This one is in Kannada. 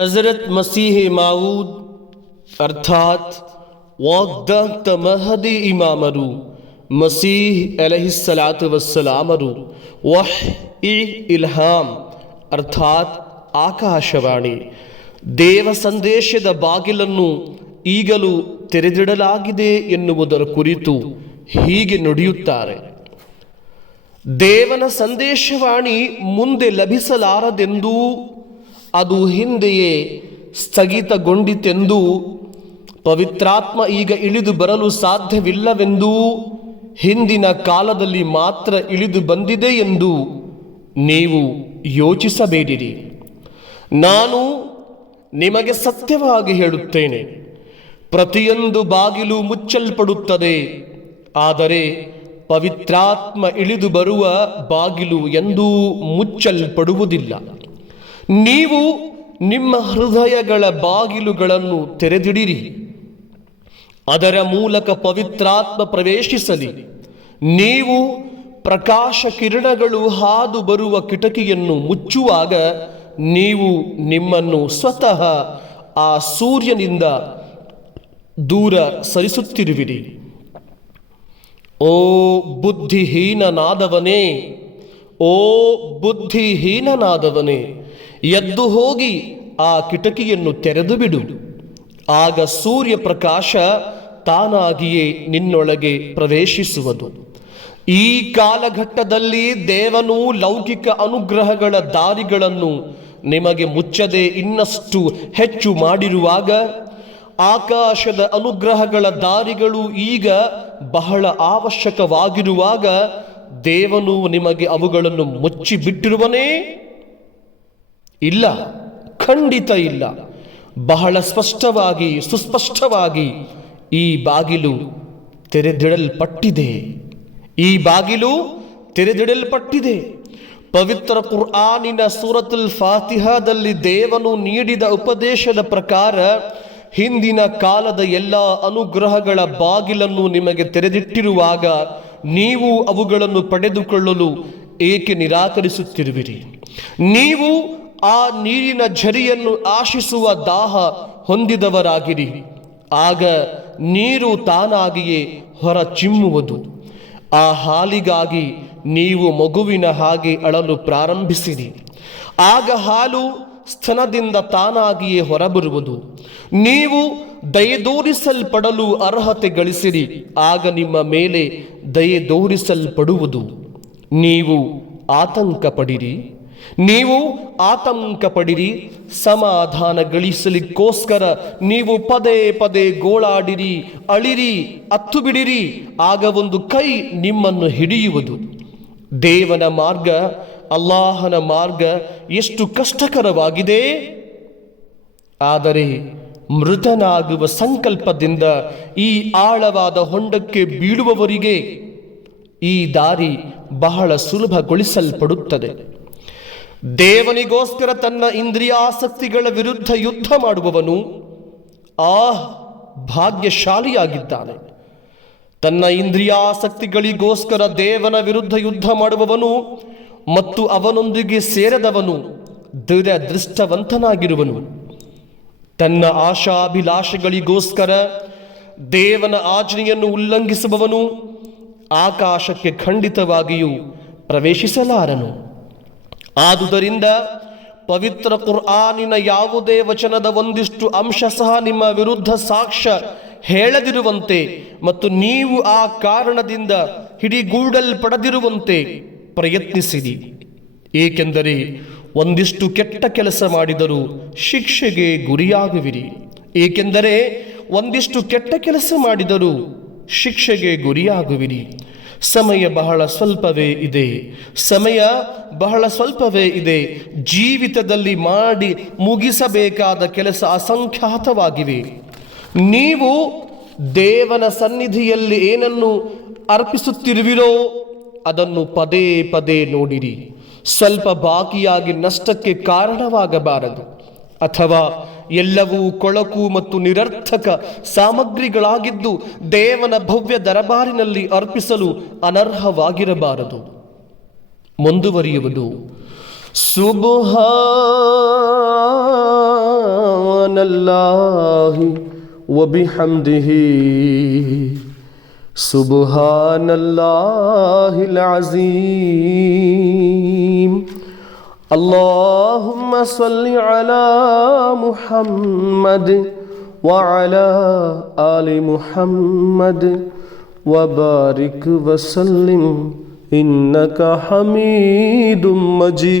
हज़रत मसीह माऊद अर्थात ವಾಗ್ದಾಂತ ಮಹದಿ ಇಮಾಮರು ಮಸೀಹ್ ಅಲೈಹಿಸ್ಸಲಾತು ವಸ್ಸಲಾಮರು ವಹ್ಯಿ ಇಲ್ಹಾಮ್ ಅರ್ಥಾತ್ ಆಕಾಶವಾಣಿ ದೇವ ಸಂದೇಶದ ಬಾಗಿಲನ್ನು ಈಗಲೂ ತೆರೆದಿಡಲಾಗಿದೆ ಎನ್ನುವುದರ ಕುರಿತು ಹೀಗೆ ನುಡಿಯುತ್ತಾರೆ. ದೇವನ ಸಂದೇಶವಾಣಿ ಮುಂದೆ ಲಭಿಸಲಾರದೆಂದೂ ಅದು ಹಿಂದೆಯೇ ಸ್ಥಗಿತಗೊಂಡಿತೆಂದೂ ಪವಿತ್ರಾತ್ಮ ಈಗ ಇಳಿದು ಬರಲು ಸಾಧ್ಯವಿಲ್ಲವೆಂದೂ ಹಿಂದಿನ ಕಾಲದಲ್ಲಿ ಮಾತ್ರ ಇಳಿದು ಬಂದಿದೆ ಎಂದು ನೀವು ಯೋಚಿಸಬೇಡಿರಿ. ನಾನು ನಿಮಗೆ ಸತ್ಯವಾಗಿ ಹೇಳುತ್ತೇನೆ, ಪ್ರತಿಯೊಂದು ಬಾಗಿಲು ಮುಚ್ಚಲ್ಪಡುತ್ತದೆ, ಆದರೆ ಪವಿತ್ರಾತ್ಮ ಇಳಿದು ಬರುವ ಬಾಗಿಲು ಎಂದೂ ಮುಚ್ಚಲ್ಪಡುವುದಿಲ್ಲ. ನೀವು ನಿಮ್ಮ ಹೃದಯಗಳ ಬಾಗಿಲುಗಳನ್ನು ತೆರೆದಿಡಿರಿ, ಅದರ ಮೂಲಕ ಪವಿತ್ರಾತ್ಮ ಪ್ರವೇಶಿಸಲಿ. ನೀವು ಪ್ರಕಾಶ ಕಿರಣಗಳು ಹಾದು ಬರುವ ಕಿಟಕಿಯನ್ನು ಮುಚ್ಚುವಾಗ ನೀವು ನಿಮ್ಮನ್ನು ಸ್ವತಃ ಆ ಸೂರ್ಯನಿಂದ ದೂರ ಸರಿಸುತ್ತಿರುವಿರಿ. ಓ ಬುದ್ಧಿಹೀನನಾದವನೇ, ಓ ಬುದ್ಧಿಹೀನನಾದವನೇ, ಎದ್ದು ಹೋಗಿ ಆ ಕಿಟಕಿಯನ್ನು ತೆರೆದು ಬಿಡು. ಆಗ ಸೂರ್ಯ ಪ್ರಕಾಶ ತಾನಾಗಿಯೇ ನಿನ್ನೊಳಗೆ ಪ್ರವೇಶಿಸುವುದು. ಈ ಕಾಲಘಟ್ಟದಲ್ಲಿ ದೇವನು ಲೌಕಿಕ ಅನುಗ್ರಹಗಳ ದಾರಿಗಳನ್ನು ನಿಮಗೆ ಮುಚ್ಚದೆ ಇನ್ನಷ್ಟು ಹೆಚ್ಚು ಮಾಡಿರುವಾಗ, ಆಕಾಶದ ಅನುಗ್ರಹಗಳ ದಾರಿಗಳು ಈಗ ಬಹಳ ಅವಶ್ಯಕವಾಗಿರುವಾಗ ದೇವನು ನಿಮಗೆ ಅವುಗಳನ್ನು ಮುಚ್ಚಿಬಿಟ್ಟಿರುವನೇ? ಇಲ್ಲ, ಖಂಡಿತ ಇಲ್ಲ. ಬಹಳ ಸ್ಪಷ್ಟವಾಗಿ ಸುಸ್ಪಷ್ಟವಾಗಿ ಈ ಬಾಗಿಲು ತೆರೆದಿಡಲ್ಪಟ್ಟಿದೆ. ಈ ಬಾಗಿಲು ತೆರೆದಿಡಲ್ಪಟ್ಟಿದೆ. ಪವಿತ್ರ ಕುರ್ಆನಿನ ಸೂರತುಲ್ ಫಾತಿಹಾದಲ್ಲಿ ದೇವನು ನೀಡಿದ ಉಪದೇಶದ ಪ್ರಕಾರ ಹಿಂದಿನ ಕಾಲದ ಎಲ್ಲ ಅನುಗ್ರಹಗಳ ಬಾಗಿಲನ್ನು ನಿಮಗೆ ತೆರೆದಿಟ್ಟಿರುವಾಗ ನೀವು ಅವುಗಳನ್ನು ಪಡೆದುಕೊಳ್ಳಲು ಏಕೆ ನಿರಾಕರಿಸುತ್ತಿರುವಿರಿ? ನೀವು ಆ ನೀರಿನ ಝರಿಯನ್ನು ಆಶಿಸುವ ದಾಹ ಹೊಂದಿದವರಾಗಿರಿ. ಆಗ ನೀರು ತಾನಾಗಿಯೇ ಹೊರ ಚಿಮ್ಮುವುದು. ಆ ಹಾಲಿಗಾಗಿ ನೀವು ಮಗುವಿನ ಹಾಗೆ ಅಳಲು ಪ್ರಾರಂಭಿಸಿರಿ. ಆಗ ಹಾಲು ಸ್ತನದಿಂದ ತಾನಾಗಿಯೇ ಹೊರಬರುವುದು. ನೀವು ದಯೆದೋರಿಸಲ್ಪಡಲು ಅರ್ಹತೆ ಗಳಿಸಿರಿ. ಆಗ ನಿಮ್ಮ ಮೇಲೆ ದಯೆದೋರಿಸಲ್ಪಡುವುದು. ನೀವು ಆತಂಕ ಪಡಿರಿ, ನೀವು ಆತಂಕ ಪಡಿರಿ. ಸಮಾಧಾನ ಗಳಿಸಲಿಕ್ಕೋಸ್ಕರ ನೀವು ಪದೇ ಪದೇ ಗೋಳಾಡಿರಿ, ಅಳಿರಿ, ಅತ್ತು ಬಿಡಿರಿ. ಆಗ ಒಂದು ಕೈ ನಿಮ್ಮನ್ನು ಹಿಡಿಯುವುದು. ದೇವನ ಮಾರ್ಗ, ಅಲ್ಲಾಹನ ಮಾರ್ಗ ಎಷ್ಟು ಕಷ್ಟಕರವಾಗಿದೆ. ಆದರೆ ಮೃತನಾಗುವ ಸಂಕಲ್ಪದಿಂದ ಈ ಆಳವಾದ ಹೊಂಡಕ್ಕೆ ಬೀಳುವವರಿಗೆ ಈ ದಾರಿ ಬಹಳ ಸುಲಭಗೊಳಿಸಲ್ಪಡುತ್ತದೆ. ದೇವನಿಗೋಸ್ಕರ ತನ್ನ ಇಂದ್ರಿಯಾಸಕ್ತಿಗಳ ವಿರುದ್ಧ ಯುದ್ಧ ಮಾಡುವವನು ಭಾಗ್ಯಶಾಲಿಯಾಗಿದ್ದಾನೆ. ತನ್ನ ಇಂದ್ರಿಯಾಸಕ್ತಿಗಳಿಗೋಸ್ಕರ ದೇವನ ವಿರುದ್ಧ ಯುದ್ಧ ಮಾಡುವವನು ಮತ್ತು ಅವನೊಂದಿಗೆ ಸೇರದವನು ದುರದೃಷ್ಟವಂತನಾಗಿರುವನು. ತನ್ನ ಆಶಾಭಿಲಾಷೆಗಳಿಗೋಸ್ಕರ ದೇವನ ಆಜ್ಞೆಯನ್ನು ಉಲ್ಲಂಘಿಸುವವನು ಆಕಾಶಕ್ಕೆ ಖಂಡಿತವಾಗಿಯೂ ಪ್ರವೇಶಿಸಲಾರನು. ಆದುದರಿಂದ ಪವಿತ್ರ ಕುರ್ಆನಿನ ಯಾವುದೇ ವಚನದ ಒಂದಿಷ್ಟು ಅಂಶ ಸಹ ನಿಮ್ಮ ವಿರುದ್ಧ ಸಾಕ್ಷ್ಯ ಹೇಳದಿರುವಂತೆ ಮತ್ತು ನೀವು ಆ ಕಾರಣದಿಂದ ಹಿಡಿಗೂಡಲ್ಪಡದಿರುವಂತೆ ಪ್ರಯತ್ನಿಸಿರಿ. ಏಕೆಂದರೆ ಒಂದಿಷ್ಟು ಕೆಟ್ಟ ಕೆಲಸ ಮಾಡಿದರೂ ಶಿಕ್ಷೆಗೆ ಗುರಿಯಾಗುವಿರಿ. ಏಕೆಂದರೆ ಒಂದಿಷ್ಟು ಕೆಟ್ಟ ಕೆಲಸ ಮಾಡಿದರೂ ಶಿಕ್ಷೆಗೆ ಗುರಿಯಾಗುವಿರಿ. ಸಮಯ ಬಹಳ ಸ್ವಲ್ಪವೇ ಇದೆ. ಸಮಯ ಬಹಳ ಸ್ವಲ್ಪವೇ ಇದೆ. ಜೀವಿತದಲ್ಲಿ ಮಾಡಿ ಮುಗಿಸಬೇಕಾದ ಕೆಲಸ ಅಸಂಖ್ಯಾತವಾಗಿವೆ. ನೀವು ದೇವನ ಸನ್ನಿಧಿಯಲ್ಲಿ ಏನನ್ನು ಅರ್ಪಿಸುತ್ತಿರುವಿರೋ ಅದನ್ನು ಪದೇ ಪದೇ ನೋಡಿರಿ. ಸ್ವಲ್ಪ ಬಾಕಿಯಾಗಿ ನಷ್ಟಕ್ಕೆ ಕಾರಣವಾಗಬಾರದು. ಅಥವಾ ಎಲ್ಲವೂ ಕೊಳಕು ಮತ್ತು ನಿರರ್ಥಕ ಸಾಮಗ್ರಿಗಳಾಗಿದ್ದು ದೇವನ ಭವ್ಯ ದರಬಾರಿನಲ್ಲಿ ಅರ್ಪಿಸಲು ಅನರ್ಹವಾಗಿರಬಾರದು. ಮುಂದುವರಿಯುವುದು. ಸುಬ್ಹಾನಲ್ಲಾಹ್ सुब्हानल्लाहि व बिहम्दिही सुब्हानल्लाहिल अज़ीम। अल्लाहुम्मा सल्लि अला मुहम्मद व अला आलि मुहम्मद व बारिक व सल्लिम इन्नका हमीदुम मजीद।